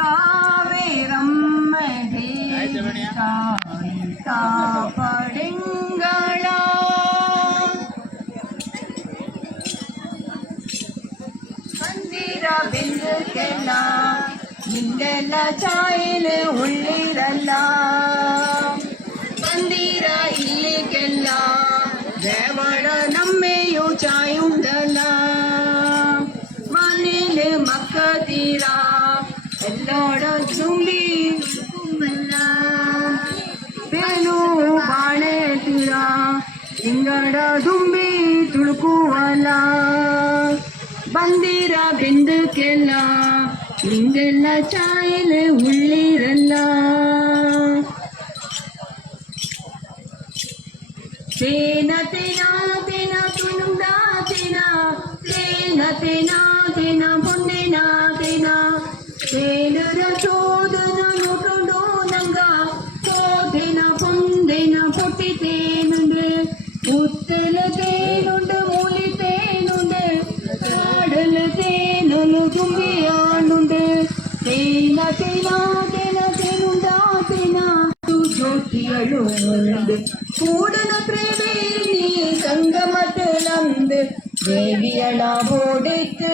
कावेरम महेशिका पडिंगला मंदिर बिंदुकेला ನಿಂಗೆಲ್ಲ ಚಾಯಲೆ ಉಳ್ಳಿರಲ್ಲ ಮಂದಿರ ಇಲ್ಲಿಗೆಲ್ಲ ದೇವರ ನಮ್ಮೆಯು ಚಾಯುಂಡಲ್ಲ ಮನೇಲಿ ಮಕ್ಕತೀರ ಎಲ್ಲೋಡ ತುಂಬಿ ಕುಮ್ಮಲ್ಲ ಬೇನು ಬಾಳೆ ತೀರ ಇಂಗಡ ತುಂಬಿ ತುಳುಕುವಲ್ಲ ಬಂದಿರ ಬಿಂದಕ್ಕೆಲ್ಲ ನಿಂಗೆಲ್ಲ ಚಾಯಲೆ ಉಳ್ಳಿರಲ್ಲ ತೇನ ತೇನ ತೇನ ತುನುಡ ತೇನ ತೇನ ತೇನ ತೇನ ಪುಣ್ಯನ ತೇನ ತೇನರ ಚೋದನ ನೋಟುಂಡು ನಂಗ ಚೋದನ ಪುಂದೆನ ಪೊಟ್ಟಿ ತೇನುಂಡು ಉತ್ತಲ ತೇನುಂಡು ಮೂಲಿ ತೇನುಂಡು ಕಾಡಲ ತೇನಲು ತುಂಬಿಯಾನುಂಡು ತೇನ ತೇನ ತೇನ ತೇನುಂಡ ತೇನ ಜ್ಯೋತಿಯಳು ಕೂಡಲ ತ್ರಿವೇಣಿ ಸಂಗಮತಲಂದು ದೇವಿಯಳ ಬೋಡೆತ್ತು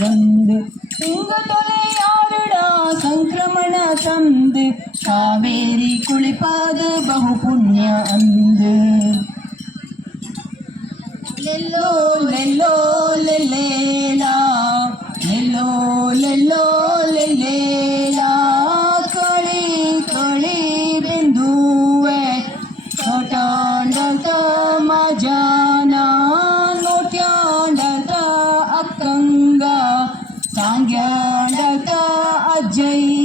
வந்து சிங்கத்தொலையாருட சங்கிரமண தந்து காவேரி குளிப்பாது பகு புண்ணிய அந்து லெல்லோ லெல்லோ லெல்லேலா லெல்லோ லெல்லோ லெல்லேலா ಕಳಿ ಕಳಿ ಬಿಂದುವೆ ನೋಟ್ಯಾಂಡತ ಮಜಾನ ನೋಟ್ಯಾಂಡತ ಅಕ್ಕಂಗ ಸಾಂಗ್ಯಾಂಡತ ಅಜ್ಜಯ್ಯ